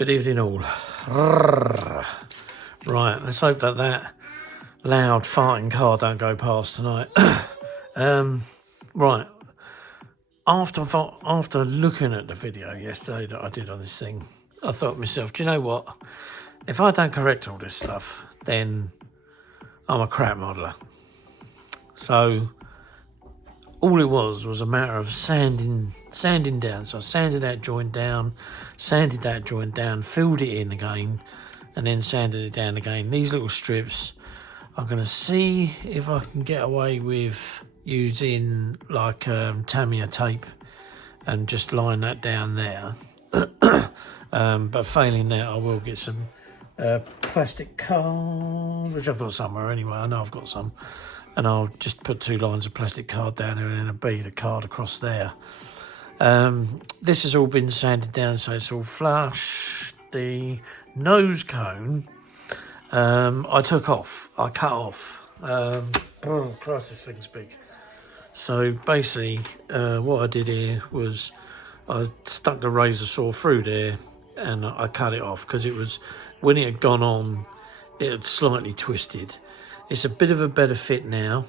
Good evening all. Right, let's hope that loud farting car don't go past tonight. Right, after looking at the video yesterday that I did on this thing, I thought to myself, do you know what? If I don't correct all this stuff, then I'm a crap modeller. So all it was a matter of sanding down. So I sanded that joint down, filled it in again, and then sanded it down again. These little strips, I'm going to see if I can get away with using like Tamiya tape and just line that down there. But failing that, I will get some plastic card, which I've got somewhere anyway. I know I've got some. And I'll just put 2 lines of plastic card down there and then a bead of card across there. This has all been sanded down, so it's all flush. The nose cone, I cut off. Oh, Christ, this thing's big. So basically, what I did here was I stuck the razor saw through there and I cut it off because it was, when it had gone on, it had slightly twisted. It's a bit of a better fit now.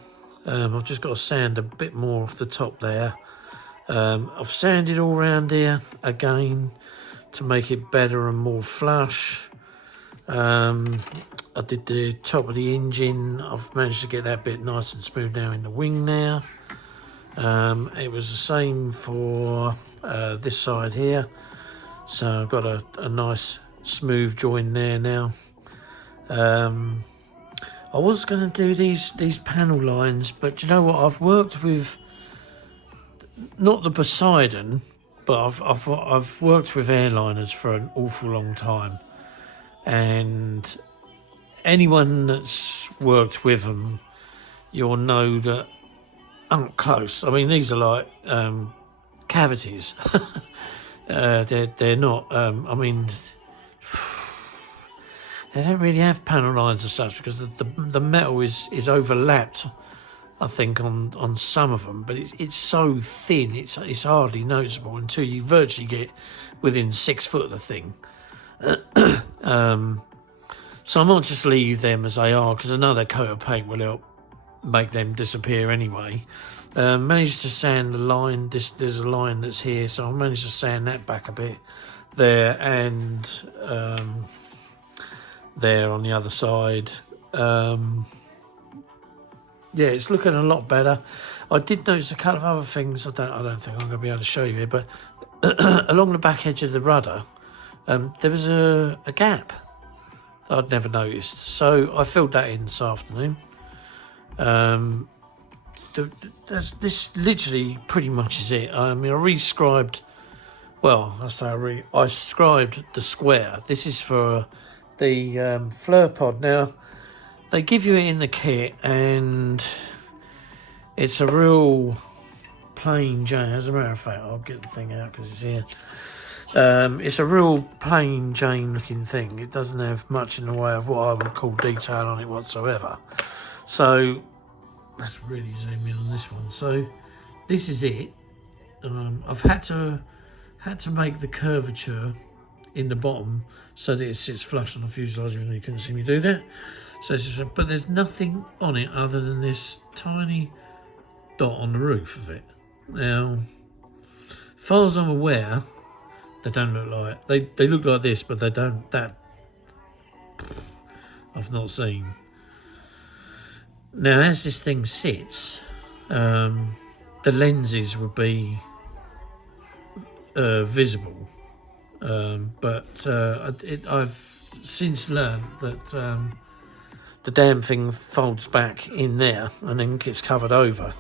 I've just got to sand a bit more off the top there. I've sanded all around here again to make it better and more flush. I did the top of the engine. I've managed to get that bit nice and smooth now in the wing now. It was the same for this side here. So I've got a nice smooth join there now. I was going to do these panel lines, but you know what? I've worked with not the Poseidon, but I've worked with airliners for an awful long time, and anyone that's worked with them, you'll know that aren't close. I mean, these are like cavities. They're not. I mean. They don't really have panel lines as such because the metal is overlapped, I think, on some of them, but it's so thin it's hardly noticeable until you virtually get within 6 foot of the thing. So I might just leave them as they are because another coat of paint will help make them disappear anyway. Managed to sand the line. There's a line that's here, so I managed to sand that back a bit there and there on the other side. Yeah, it's looking a lot better. I did notice a couple of other things. I don't think I'm going to be able to show you here, but along the back edge of the rudder, there was a gap that I'd never noticed. So I filled that in this afternoon. This literally pretty much is it. I mean, I rescribed. Well, I scribed the square. This is for the flare pod. Now they give you it in the kit and it's a real plain Jane. As a matter of fact, I'll get the thing out because it's here. It's a real plain Jane looking thing. It doesn't have much in the way of what I would call detail on it whatsoever. So let's really zoom in on this one. So this is it. I've had to make the curvature in the bottom so that it sits flush on the fuselage, even though you couldn't see me do that. So but there's nothing on it other than this tiny dot on the roof of it. Now, as far as I'm aware, they don't look like they look like this, but they don't. That I've not seen. Now, as this thing sits, the lenses would be visible. But I've since learned that the damn thing folds back in there and then gets covered over.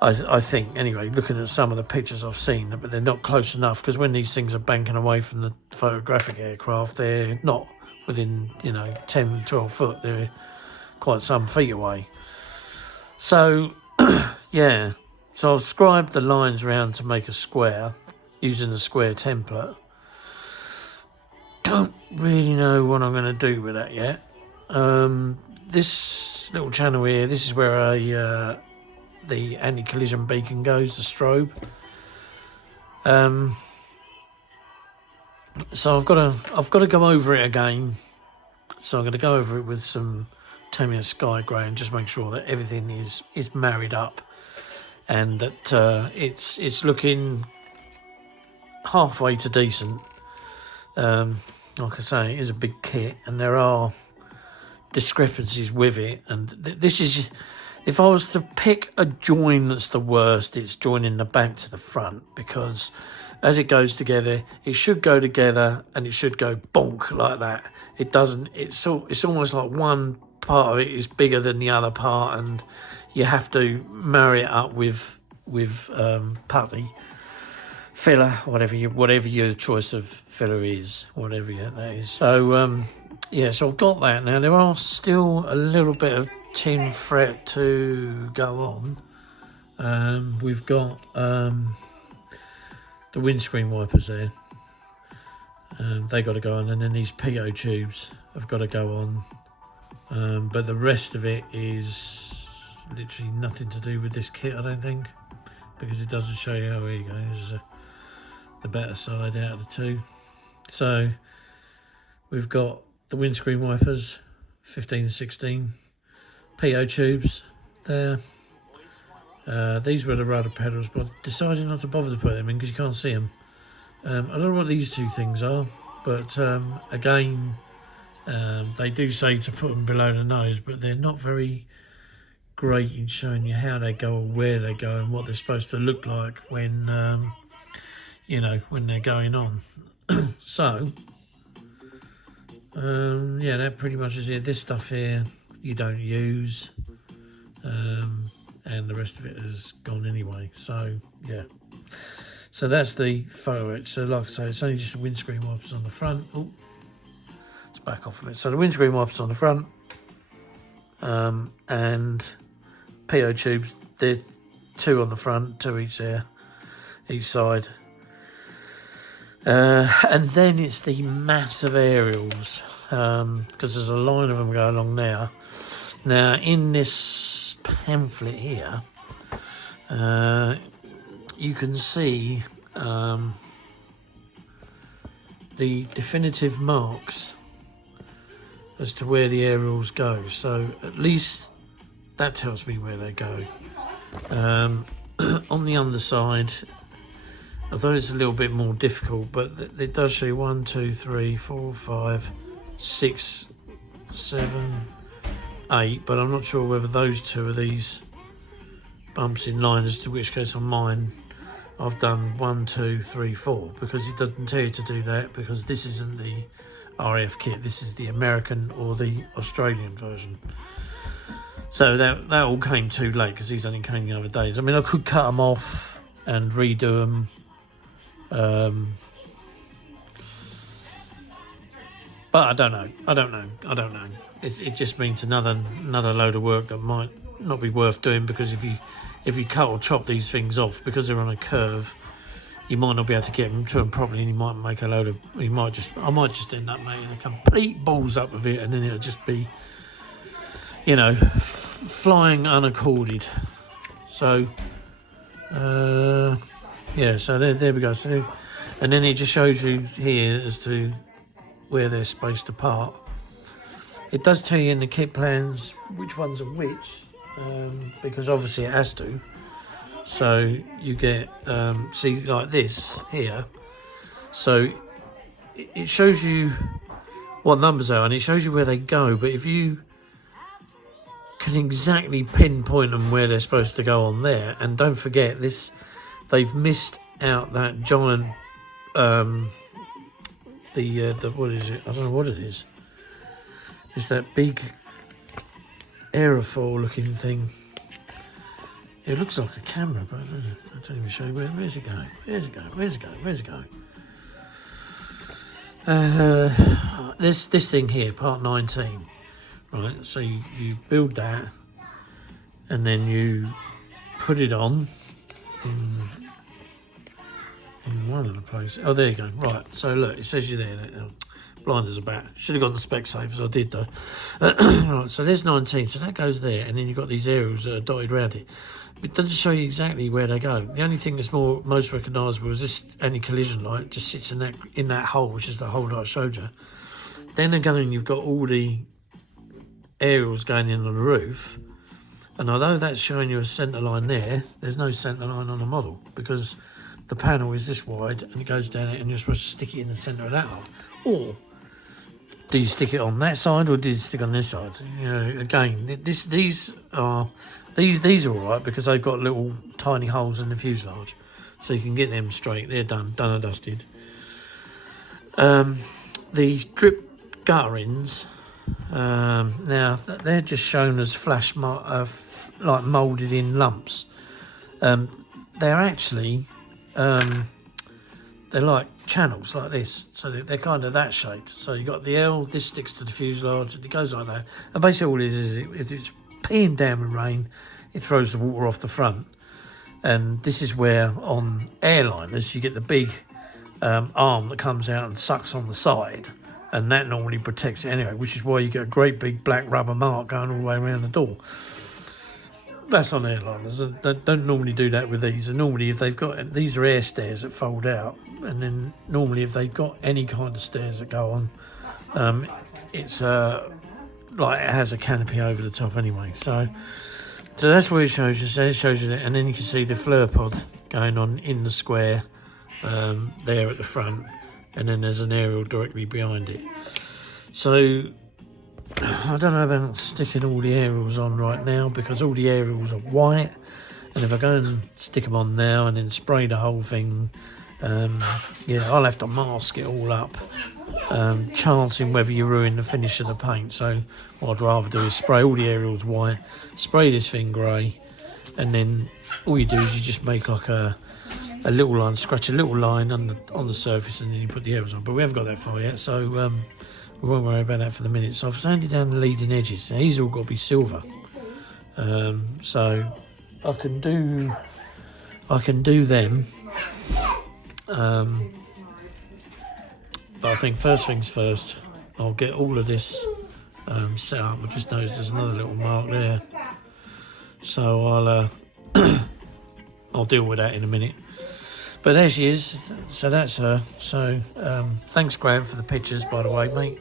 I think, anyway, looking at some of the pictures I've seen, but they're not close enough because when these things are banking away from the photographic aircraft, they're not within, 10, 12 foot. They're quite some feet away. So, yeah. So I've scribed the lines around to make a square using the square template. Don't really know what I'm going to do with that yet. This little channel here, this is where the anti-collision beacon goes, the strobe. So I've got to go over it again. So I'm going to go over it with some Tamiya Sky Grey and just make sure that everything is married up, and that it's looking halfway to decent. Like I say, it is a big kit, and there are discrepancies with it. And this is, if I was to pick a join that's the worst, it's joining the back to the front, because as it goes together, it should go together and it should go bonk like that. It doesn't. It's almost like one part of it is bigger than the other part, and you have to marry it up with putty, filler, whatever your choice of filler is, whatever that is. So yeah, so I've got that now. There are still a little bit of tin fret to go on. We've got the windscreen wipers there. They got to go on, and then these P-8A tubes have got to go on. But the rest of it is literally nothing to do with this kit, I don't think, because it doesn't show you. Oh, here you go. This is the better side out of the two. So we've got the windscreen wipers, 15 and 16, P-8A tubes there. These were the rudder pedals, but I decided not to bother to put them in because you can't see them. I don't know what these two things are, but again, they do say to put them below the nose, but they're not very great in showing you how they go or where they go and what they're supposed to look like when when they're going on. So yeah, that pretty much is it. This stuff here you don't use, and the rest of it has gone anyway. So yeah, so that's the photo. So like I say, it's only just the windscreen wipers on the front. Oh, let's back off a bit. So the windscreen wipers on the front, and P-8A tubes. They're two on the front, two each there, each side. And then it's the massive aerials, because there's a line of them going along there. Now, in this pamphlet here, you can see the definitive marks as to where the aerials go. So at least that tells me where they go. On the underside, although it's a little bit more difficult, but it does show 1, 2, 3, 4, 5, 6, 7, 8, but I'm not sure whether those two are these bumps in line, as to which case on mine I've done 1, 2, 3, 4, because it doesn't tell you to do that, because this isn't the RAF kit, this is the American or the Australian version. So that all came too late, because these only came the other days. I mean, I could cut them off and redo them. But I don't know. It just means another load of work that might not be worth doing, because if you cut or chop these things off, because they're on a curve, you might not be able to get them to them properly, and you might make a load of. I might just end up making a complete balls up of it, and then it'll just be, flying unaccorded. So yeah, so there we go. So, and then it just shows you here as to where they're spaced apart. It does tell you in the kit plans which ones are which, because obviously it has to. So you get, see, like this here. So it shows you what numbers are, and it shows you where they go. But if you can exactly pinpoint them where they're supposed to go on there, and don't forget this, they've missed out that giant, the what is it? I don't know what it is. It's that big aerofoil looking thing. It looks like a camera, but I don't even show you where's it going? Where's it going? Where's it going? Where's it going? This thing here, part 19, right? So you build that, and then you put it on in one of the places. Oh, there you go. Right. So look, it says you there. blind as a bat. Should have got the Specsavers, I did though. Right, so there's 19, so that goes there, and then you've got these aerials that are dotted around it. It doesn't show you exactly where they go. The only thing that's most recognisable is this anti-collision light just sits in that hole, which is the hole that I showed you. Then again, you've got all the aerials going in on the roof, and although that's showing you a centre line there, there's no centre line on the model because the panel is this wide and it goes down it, and you're supposed to stick it in the centre of that line. Or do you stick it on that side, or do you stick on this side? You know, again, these are all right because they've got little tiny holes in the fuselage, so you can get them straight. They're done and dusted. The drip gutterings, now they're just shown as like moulded in lumps. They're actually they're like channels like this, so they're kind of that shape. So you've got the L, this sticks to the fuselage, and it goes like that. And basically all it is it's peeing down with rain, it throws the water off the front. And this is where on airliners you get the big arm that comes out and sucks on the side, and that normally protects it anyway, which is why you get a great big black rubber mark going all the way around the door. That's on airliners. They don't normally do that with these. And normally, if they've got, these are air stairs that fold out, and then normally if they've got any kind of stairs that go on, it's like it has a canopy over the top anyway. So that's what it shows you. So it shows you that, and then you can see the flare pod going on in the square there at the front, and then there's an aerial directly behind it. So I don't know about sticking all the aerials on right now because all the aerials are white, and if I go and stick them on now and then spray the whole thing, yeah, I'll have to mask it all up, chancing whether you ruin the finish of the paint. So what I'd rather do is spray all the aerials white, spray this thing grey, and then all you do is you just make like a little line, scratch a little line on the surface, and then you put the aerials on. But we haven't got that far yet, so we won't worry about that for the minute. So I've sanded down the leading edges. Now, these all got to be silver. So I can do them. But I think first things first, I'll get all of this set up. I just noticed there's another little mark there. So I'll deal with that in a minute. But there she is. So that's her. So thanks, Graham, for the pictures, by the way, mate.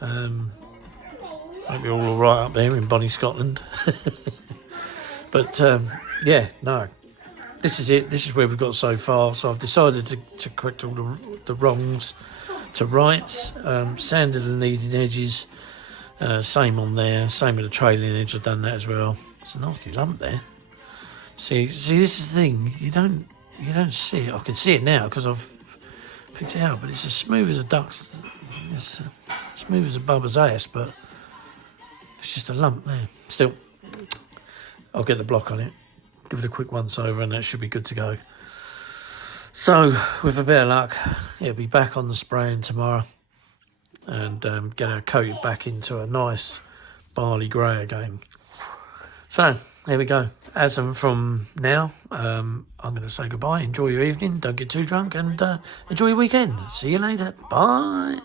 Hope you're all right up there in Bonnie, Scotland. But yeah, no, this is it. This is where we've got so far. So I've decided to correct all the wrongs to rights. Sanded the leading edges. Same on there. Same with the trailing edge. I've done that as well. It's a nasty lump there. See, this is the thing. You don't see it. I can see it now because I've picked it out, but it's as smooth as a duck's. It's smooth as a bubba's ass, but it's just a lump there. Still, I'll get the block on it, give it a quick once over, and that should be good to go. So, with a bit of luck, it'll be back on the spraying tomorrow, and get her coated back into a nice barley grey again. So, there we go. As and from now, I'm going to say goodbye. Enjoy your evening. Don't get too drunk, and enjoy your weekend. See you later. Bye.